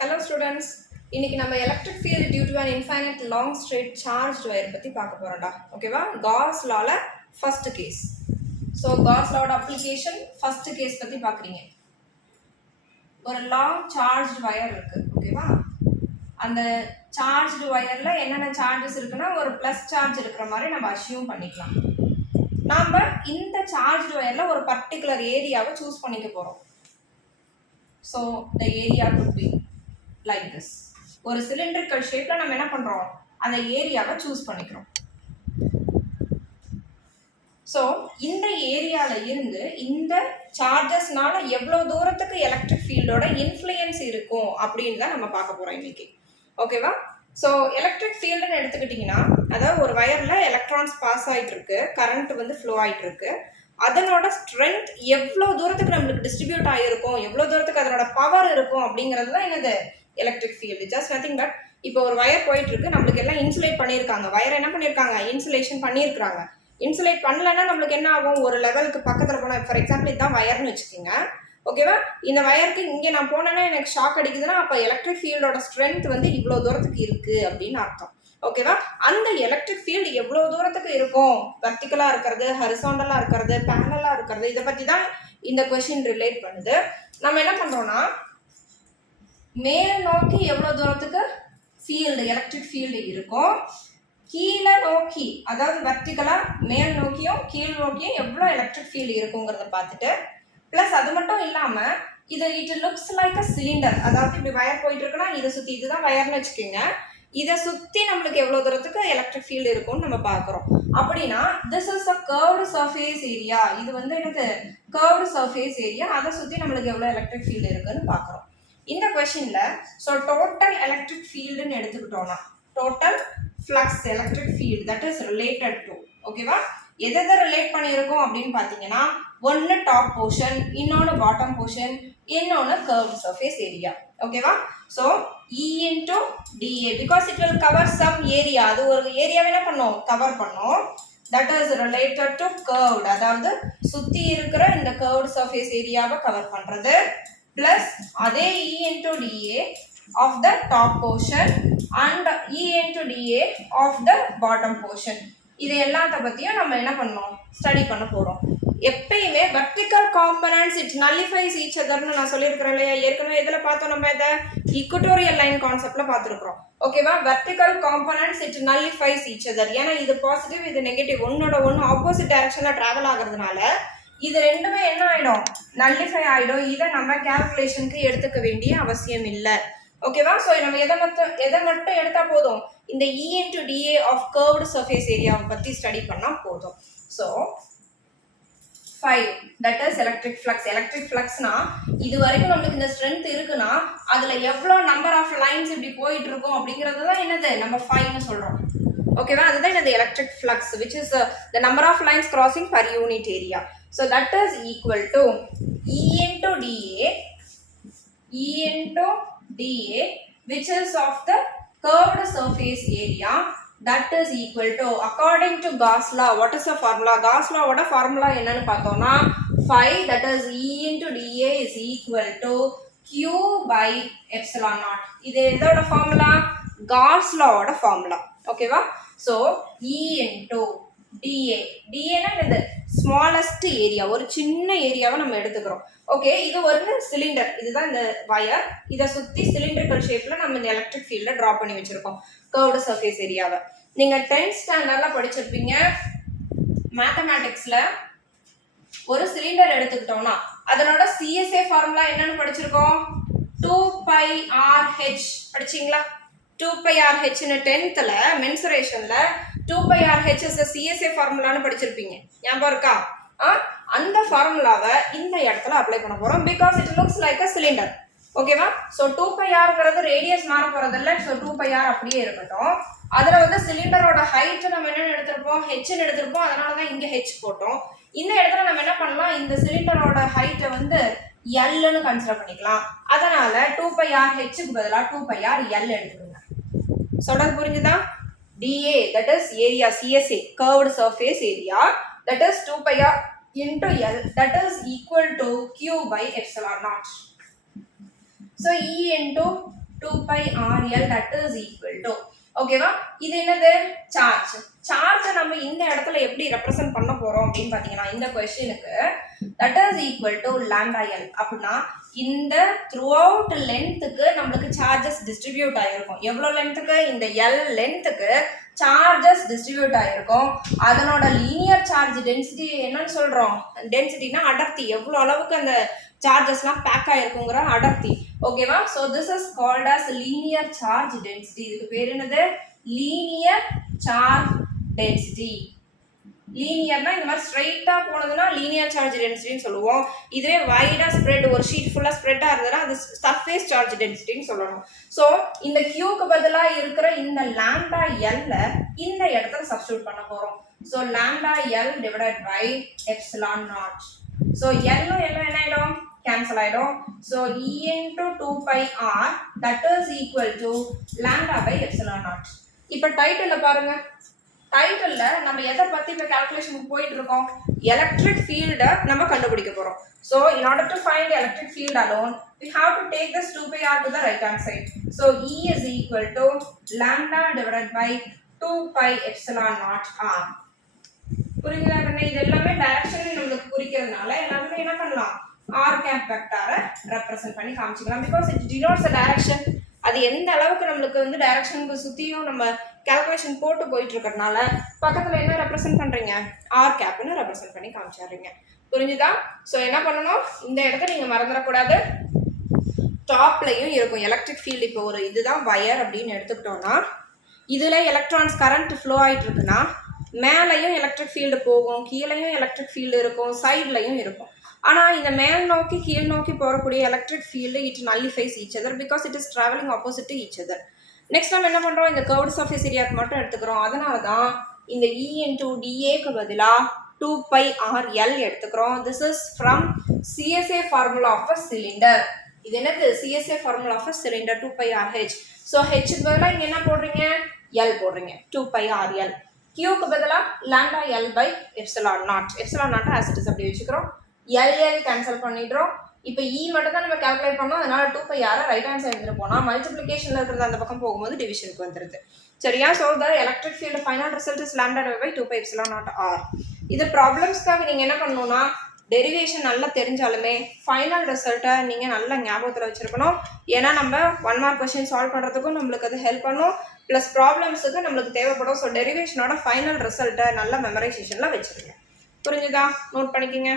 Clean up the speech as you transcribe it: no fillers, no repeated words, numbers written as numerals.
Hello students, இன்னைக்கு நம்ம electric field due to an infinite long straight charged wire பத்தி பார்க்க போறோம்டா. ஓகேவா? Gauss lawல first case. So Gauss lawோட application first case பத்தி பார்க்கறீங்க. ஒரு long charged wire இருக்கு. ஓகேவா? அந்த charged wireல என்னென்ன charges இருக்குன்னா ஒரு plus charge இருக்கிற மாதிரி நம்ம assume பண்ணிக்கலாம். நாம இந்த charged wireல ஒரு particular ஏரியாவை choose பண்ணிக்க போறோம். So the area could be like this. ஒரு cylindrical shapeல நம்ம என்ன பண்றோம், அந்த ஏரியாவை choose பண்ணிக்கிறோம். So இந்த ஏரியால இருந்து இந்த சார்ஜஸ்னால எவ்வளவு தூரத்துக்கு எலக்ட்ரிக் ஃபீல்டோட இன்ஃப்ளூயன்ஸ் இருக்கும் அப்படின்னு தான் நம்ம பார்க்க போறோம் இன்னைக்கு. ஓகேவா? ஸோ எலக்ட்ரிக் ஃபீல்டுன்னு எடுத்துக்கிட்டிங்கன்னா, அதாவது ஒரு வயர்ல எலக்ட்ரான்ஸ் பாஸ் ஆகிட்டு இருக்கு, கரண்ட் வந்து ஃப்ளோ ஆகிட்டு இருக்கு, அதனோட ஸ்ட்ரென்த் எவ்வளோ தூரத்துக்கு நம்மளுக்கு டிஸ்ட்ரிபியூட் ஆகிருக்கும், எவ்வளோ தூரத்துக்கு அதனோட பவர் இருக்கும் அப்படிங்கிறது தான் என்னது electric field. Just nothing but இப்போ ஒரு வயர் போயிட்டு இருக்கு, நம்மளுக்கு எல்லாம் இன்சுலேட் பண்ணியிருக்காங்க, வயர் என்ன பண்ணியிருக்காங்க, இன்சுலேஷன் பண்ணியிருக்காங்க. இன்சுலேட் பண்ணலன்னா நம்மளுக்கு என்ன ஆகும், ஒரு லெவலுக்கு பக்கத்தில் போனால், ஃபார் எக்ஸாம்பிள் இதுதான் வயர்னு வச்சுக்கோங்க. ஓகேவா? இந்த வயருக்கு இங்கே நான் போனேன்னா எனக்கு ஷாக் அடிக்குதுன்னா அப்போ எலக்ட்ரிக் ஃபீல்டோட ஸ்ட்ரென்த் வந்து இவ்வளோ தூரத்துக்கு இருக்குது அப்படின்னு அர்த்தம். ஓகேவா? அந்த எலக்ட்ரிக் ஃபீல்டு எவ்வளோ தூரத்துக்கு இருக்கும், வெர்டிக்கலாக இருக்கிறது, ஹரிசாண்டலாக இருக்கிறது, பேரலாக இருக்கிறது, இதை பற்றி தான் இந்த கொஸ்டின் ரிலேட் பண்ணுது. நம்ம என்ன பண்ணுறோன்னா, மேல் நோக்கி எவ்வளோ தூரத்துக்கு ஃபீல்டு எலக்ட்ரிக் ஃபீல்டு இருக்கும், கீழே நோக்கி அதாவது வெர்டிக்கலாக மேல் நோக்கியும் கீழ் நோக்கியும் எவ்வளோ எலக்ட்ரிக் ஃபீல்டு இருக்குங்கிறத பார்த்துட்டு, ப்ளஸ் அது மட்டும் இல்லாமல் இது it looks like a cylinder, அதாவது இப்படி வயர் போயிட்டு இருக்குன்னா இதை சுற்றி, இதுதான் வயர்னு வச்சுக்கோங்க, இதை சுற்றி நம்மளுக்கு எவ்வளோ தூரத்துக்கு எலக்ட்ரிக் ஃபீல்டு இருக்கும்னு நம்ம பார்க்குறோம். அப்படின்னா this is a curved surface area, இது வந்து எனக்கு கர்வ்டு சர்ஃபேஸ் ஏரியா, அதை சுற்றி நம்மளுக்கு எவ்வளோ எலக்ட்ரிக் ஃபீல்டு இருக்குன்னு பார்க்குறோம். இந்த கொஸ்டினில் ஸோ டோட்டல் எலக்ட்ரிக் ஃபீல்டுன்னு எடுத்துக்கிட்டோம்னா, total flux electric field that is related to, ஓகேவா, எதை ரிலேட் பண்ணியிருக்கோம் அப்படின்னு பார்த்தீங்கன்னா, ஒன்று டாப் போர்ஷன், இன்னொன்று பாட்டம் போர்ஷன், இன்னொன்று கர்வ் சர்ஃபேஸ் ஏரியா. ஓகேவா? So E into dA because it will cover some area, அது ஒரு ஏரியாவை என்ன பண்ணும், கவர் பண்ணும், that is related to curved, அதாவது சுற்றி இருக்கிற இந்த கர்வ்டு சர்ஃபேஸ் ஏரியாவை கவர் பண்ணுறது, ப்ளஸ் அதே E into dA of the top portion and E into dA of the bottom portion. இது எல்லாத்த பற்றியும் நம்ம என்ன பண்ணோம், ஸ்டடி பண்ண போகிறோம். எப்பயுமே vertical components it nullifies each அதர்னு நான் சொல்லியிருக்கிறேன் இல்லையா, ஏற்கனவே இதில் பார்த்தோம், நம்ம இதை ஈக்குவட்டோரியல் லைன் கான்செப்டில் பார்த்துருக்குறோம். ஓகேவா? Vertical components it nullifies each other, ஏன்னா இது பாசிட்டிவ் இது நெகட்டிவ், ஒன்னோட ஒன்று ஆப்போசிட் டைரக்ஷனில் ட்ராவல் ஆகிறதுனால இது ரெண்டுமே என்ன ஆகிடும், நல்லிஃபை ஆகிடும். இதை நம்ம கேல்குலேஷனுக்கு எடுத்துக்க வேண்டிய அவசியம் இல்லை. ஓகேவா? ஸோ நம்ம எதை மட்டும் எடுத்தால் போதும், இந்த E into dA of curved surface ஏரியாவை பற்றி ஸ்டடி பண்ணால் போதும். So 5 that is electric flux. electric fluxனா இது வரைக்கும் நம்மளுக்கு இந்த ஸ்ட்ரென்த் இருக்குன்னா அதில் எவ்வளோ நம்பர் ஆஃப் லைன்ஸ் இப்படி போயிட்டு இருக்கும் அப்படிங்கிறது தான் என்னது நம்ம 5ன்னு சொல்கிறோம். ஓகேவா? அதுதான் என்னது electric flux which is the number of lines crossing per unit area. So that is equal to E into dA which is of the curved surface area, that is equal to, according to Gauss law, what is the formula? Gauss law oda formula என்னன்னு பார்த்தோம்னா 5 that is E into dA is equal to Q by epsilon naught. இது எதோட formula, Gauss law ஓட formula. ஓகேவா? So E into dA, dAனா என்னது, smallest area, ஒரு சின்ன ஏரியாவை நம்ம எடுத்துக்கிறோம். ஓகே, இது ஒரு சிலிண்டர், இதுதான் இந்த வயர், இதை சுற்றி சிலிண்டரிக்கல் ஷேப்பில் நம்ம இந்த எலக்ட்ரிக் ஃபீல்டை ட்ரா பண்ணி வச்சுருக்கோம், கர்வ்டு சர்ஃபேஸ் ஏரியாவை. நீங்கள் 10th ஸ்டாண்டர்டில் படிச்சிருப்பீங்க மேத்தமேட்டிக்ஸில். ஒரு சிலிண்டர் எடுத்துக்கிட்டோம்னா அதனோட CSA ஃபார்முலா என்னன்னு படிச்சிருக்கோம், 2πRH படிச்சிங்களா? 2πRHன்னு 10th மென்சுரேஷனில் 2πRH is a CSA ஃபார்முலான்னு படிச்சிருப்பீங்க, ஞாபகம் இருக்கா? அந்த ஃபார்முலாவை இந்த இடத்துல அப்ளை பண்ண போகிறோம், because it looks like a cylinder. ஓகேவா? ஸோ 2πRங்கிறது ரேடியஸ் மாற போகிறதில்ல, ஸோ 2πR அப்படியே இருக்கட்டும். அதில் வந்து சிலிண்டரோட ஹைட்டு நம்ம என்னென்னு எடுத்திருப்போம், ஹெச்ன்னு எடுத்திருப்போம், அதனால தான் இங்கே ஹெச் போட்டோம். இந்த இடத்துல நம்ம என்ன பண்ணலாம், இந்த சிலிண்டரோட ஹைட்டை வந்து எல்லுன்னு கன்சிடர் பண்ணிக்கலாம். அதனால 2πRHக்கு பதிலாக 2πRL எடுத்துக்கோங்க. சொல்றது புரிஞ்சுதா? dA that is area CSA curved surface area that is 2πR into L that is equal to Q by epsilon naught. So E into 2 pi RL that is equal to ஓகேவா இது என்னது charge charge நம்ம இந்த இடத்துல எப்படி represent பண்ண போறோம் அப்படினு பாத்தீங்கன்னா இந்த क्वेश्चनக்கு that is equal to lambda L அப்படினா இந்த throughout lengthக்கு நமக்கு சார்ஜஸ் டிஸ்ட்ரிபியூட் ஆயிருக்கும் எவ்வளவு லெந்த்க்கு இந்த L லெந்த்க்கு சார்ஜஸ் டிஸ்ட்ரிபியூட் ஆயிருக்கும் அதனோட லீனியர் சார்ஜ் டென்சிட்டி என்னன்னு சொல்றோம் டென்சிட்டினா அடர்த்தி எவ்வளவு அளவுக்கு அந்த சார்ஜஸ்லாம் பேக் ஆயிருக்குங்கற அடர்த்தி ஓகேவா so this is called as linear charge density இதுக்கு பேர் என்னது linear charge density லீனியர்னா இந்த மாதிரி ஸ்ட்ரைட்டா போனதுனா லீனியர் சார்ஜ் டென்சிட்டின்னு சொல்லுவோம் இதுவே வைடா ஸ்ப்ரெட் ஒரு ஷீட் ஃபுல்லா ஸ்ப்ரெட்டா இருந்ததுனா அது சர்ஃபேஸ் சார்ஜ் டென்சிட்டின்னு சொல்லணும் சோ இந்த Q க்கு பதிலா இருக்கிற இந்த lambda L ல இந்த இடத்துல சப்ஸ்டிட்யூட் பண்ண போறோம் so lambda L divided by epsilon naught so L ல என்ன ஆயிடும் cancel ஆயிடும் so E into 2 pi R that is equal to lambda by epsilon naught இப்போ டைட்டில்ல பாருங்க டைட்டில்ல நம்ம எதை பத்தி இப்ப கால்குலேஷனுக்கு போயிட்டு இருக்கோம் எலக்ட்ரிக் ஃபீல்ட நம்ம கண்டுபிடிக்க போறோம் so in order to find electric field alone we have to take this 2 pi R to the right hand side so E is equal to lambda divided by 2 pi epsilon naught R புரியுதா கண்ணே இது எல்லாமே direction நமக்கு குறிக்கிறதுனால எல்லாமே என்ன பண்ணலாம் r cap வெக்டாரை represent பண்ணி காமிச்சிக்கலாம் because it denotes the direction அது எந்த அளவுக்கு நமக்கு வந்து டைரக்ஷனுக்கு சுத்தியும் நம்ம கால்குலேஷன் போட்டு போயிட்டு இருக்கறனால பக்கத்துல என்ன ரெப்ரசன்ட் பண்றீங்க r cap ன்னு ரெப்ரசன்ட் பண்ணி காமிச்சறீங்க புரிஞ்சுதா சோ என்ன பண்ணனும் இந்த இடத்தை நீங்க மறந்துட கூடாது டாப்லயும் இருக்கும் எலக்ட்ரிக் ஃபீல்ட் இப்போ ஒரு இதுதான் வயர் அப்படினு எடுத்துக்கிட்டோம்னா இதுல எலக்ட்ரான்ஸ் கரண்ட் ஃப்ளோ ஆயிட்டு இருக்குனா மேலயும் எலக்ட்ரிக் ஃபீல்ட் போகும் கீழேயும் எலக்ட்ரிக் ஃபீல்ட் இருக்கும் சைடுலயும் இருக்கும் ஆனா இந்த மேல் நோக்கி கீழ் நோக்கி போறக்கூடிய electric field it nullifies each other because it is traveling opposite to each other next நம்ம என்ன பண்றோம் இந்த curved surface area மட்டும் எடுத்துக்கிறோம் அதனால தான் இந்த E into dA க்கு பதிலா 2 pi RL எடுத்துக்கிறோம் this is from CSA formula of a cylinder இது என்னது CSA formula of a cylinder 2 pi RH so H க்கு பதிலா இங்க என்ன போடுறீங்க L போடுறீங்க 2 pi RL Q க்கு பதிலா lambda L by epsilon naught as it is அப்படி வெச்சுக்கிறோம் L கேன்சல் பண்ணிடுறோம் இப்போ E மட்டும் தான் நம்ம கால்குலேட் பண்ணோம் அதனால 2 pi R right hand side எடுத்து போனா மல்டிப்ளிகேஷன்ல இருக்கிறது அந்த பக்கம் போகும்போது டிவிஷனுக்கு வந்துருது சரியா so the electric field final result is lambda divided by 2 pi epsilon naught R இது ப்ராப்ளம்ஸ்க்காக நீங்க என்ன பண்ணனும்னா டெரிவேஷன் நல்லா தெரிஞ்சாலுமே ஃபைனல் ரிசல்ட்டை நீங்க நல்லா ஞாபகத்துல வச்சிருக்கணும் ஏனா நம்ம 1 மார்க் क्वेश्चन சால்வ் பண்றதுக்கும் நமக்கு அது ஹெல்ப் பண்ணும் ப்ளஸ் ப்ராப்ளம்ஸ்க்கு நமக்கு தேவைப்படும் சோ டெரிவேஷனோட ஃபைனல் ரிசல்ட்டை நல்லா மெமரைசேஷன்ல வெச்சிருங்க புரிஞ்சுதா நோட் பண்ணிக்கங்க